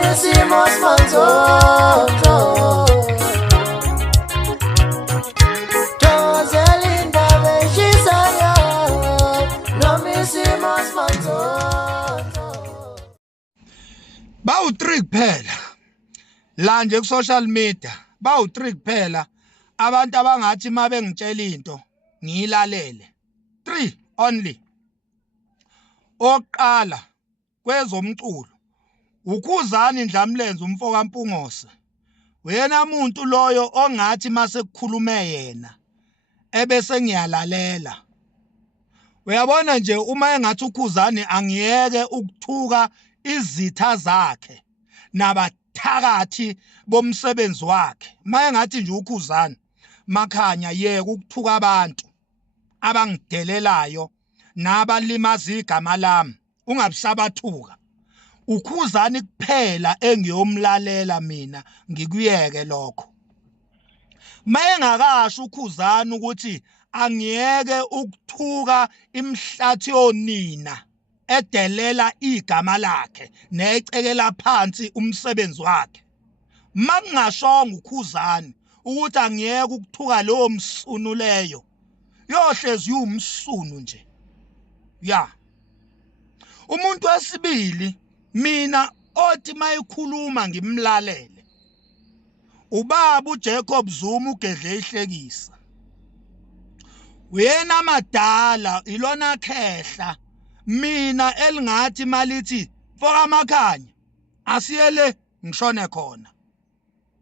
hicimos nosotros. Joselinda Beshisaya, no hicimos nosotros. Bawu-3 kuphela la nje ku social media, bawu-3 kuphela abantu abangathi mabe ngitshela into ngiyilalele. 3 only. Oqala kwezomculo ukhuzani Dlamlenze umfo kaMpungose. Wena muntu loyo ongathi mase kukhulume yena ebese ngiyalalela. Uyabona nje uma engathi ukhuzani angiyeke ukuthuka izitha zakhe nabathakathi bomsebenzi wakhe. Uma engathi nje ukhuzani makhanya yeke ukuthuka abantu abangidelelayo nabalimaza igama lami ungabisabathuka. Ukhuzani kuphela engiyomlalela mina ngikuyeke lokho. Mayengakasho ukhuzani ukuthi angiyeke ukuthuka imhlathi yonina edelela igama lakhe necekela phansi umsebenzi wakhe. Makungashonga ukhuzani ukuthi angiyeke ukuthuka lowo msunu leyo, yohlezi umsunu nje. Ya. Umuntu wesibili mina othi mayikhuluma ngimlalele. Ubaba uJacob Zuma ugedle ihlekisa. Uyena madala ilona khehla mina elingathi malithi foka makhanya asiyele ngishone khona.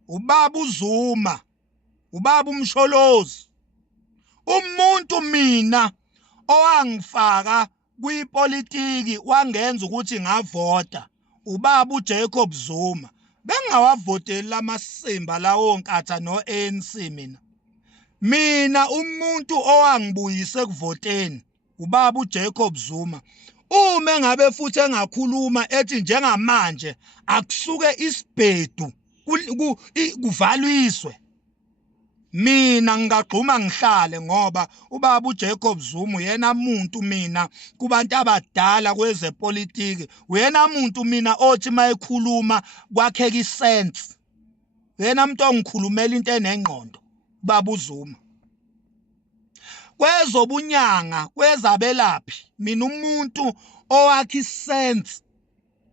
Ubaba uZuma, ubaba umsholozi. Umuntu mina owangifaka kwipolitiki wangenza ukuthi ngavota ubaba uJacob Zuma. Bengawavoteli lamasimba lawo nkatha no-ANC mina. Mina umuntu owangibuyise kuvoteni ubaba uJacob Zuma. Uma ngabe futhi engakhuluma ethi njengamanje akusuke isibhedu kuvalwiswe, mina ngingagquma ngihlale ngoba ubaba uJacob Zuma uyena muntu mina kubantu abadala kwezepolitiki. Uyena muntu mina othi mayikhuluma kwakheka isense. Uyena muntu ongikhulumela into enengqondo baba uZuma. Kwezobunyanga, kwezabelaphi, mina umuntu owakha isense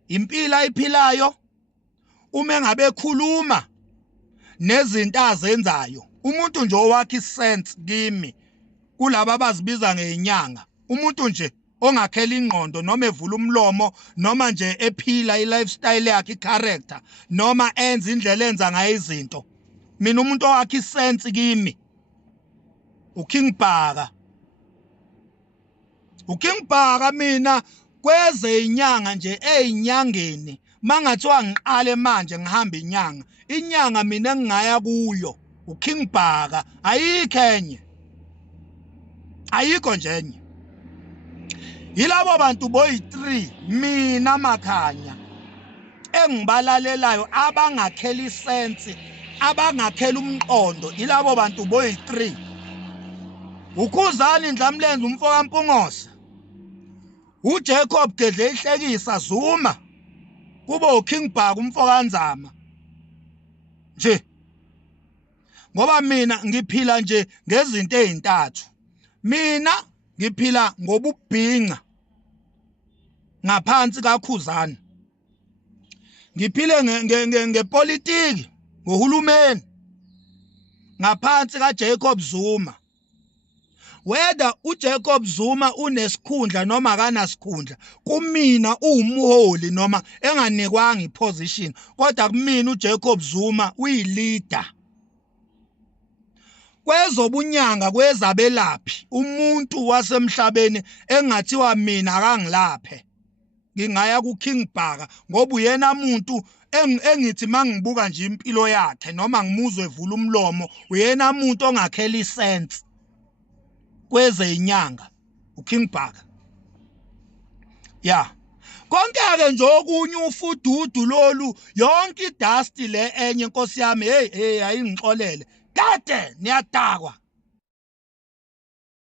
impilo ayiphilayo. Uma ngabe ekhuluma nezinto azenzayo, umuntu nje owakha isense kimi kulabo abazibiza ngeinyanga, umuntu nje ongakhela ingqondo noma evula umlomo noma nje ephila i-lifestyle yakhe, i-character noma enza indlela enza ngayo izinto. Mina umuntu owakha isense kimi uKing Bhaka. uKing Bhaka mina kweze inyanga nje ezinyangeni mangathiwa ngiqale manje ngihamba inyanga mina engingaya kuyo uKing Bhaka. Ayikho enye, ayikho nje enye. Yilabo bantu boyi-3 mina makhanya engibalalelayo abangakhela isense, abangakhela umqondo. Yilabo bantu boyi-3. Ukhuzani Dlamlenze umfo kaMpungose, uJacob gedle ihlekisa Zuma, kube uKing Bhaka umfo kaNzama nje. Ngoba mina ngiphila nje ngezinto ezintathu. Mina ngiphila ngobubhinqa ngaphansi kaKhuzani. Ngiphile ngepolitiki ngohulumeni ngaphansi kaJacob Zuma. Whether uJacob Zuma unesikhundla noma akanasikhundla, kumina uwumholi noma enganikwanga iposition, kodwa kumina uJacob Zuma uyileader. Kwezobunyanga, kwezabelaphi, umuntu wasemhlabeni engathiwa mina akangilaphe, ngingaya kuKing Bhaka ngoba uyena muntu engithi mangibuka nje impilo yakhe noma ngimuzwe evula umlomo, uyena muntu ongakhela isense. Kweze inyanga uKing Bhaka. Ya. Konke-ke nje okunye ufududu lolu, yonke idust le enye Nkosi yami, hey ayingixolele. Kade niyadakwa.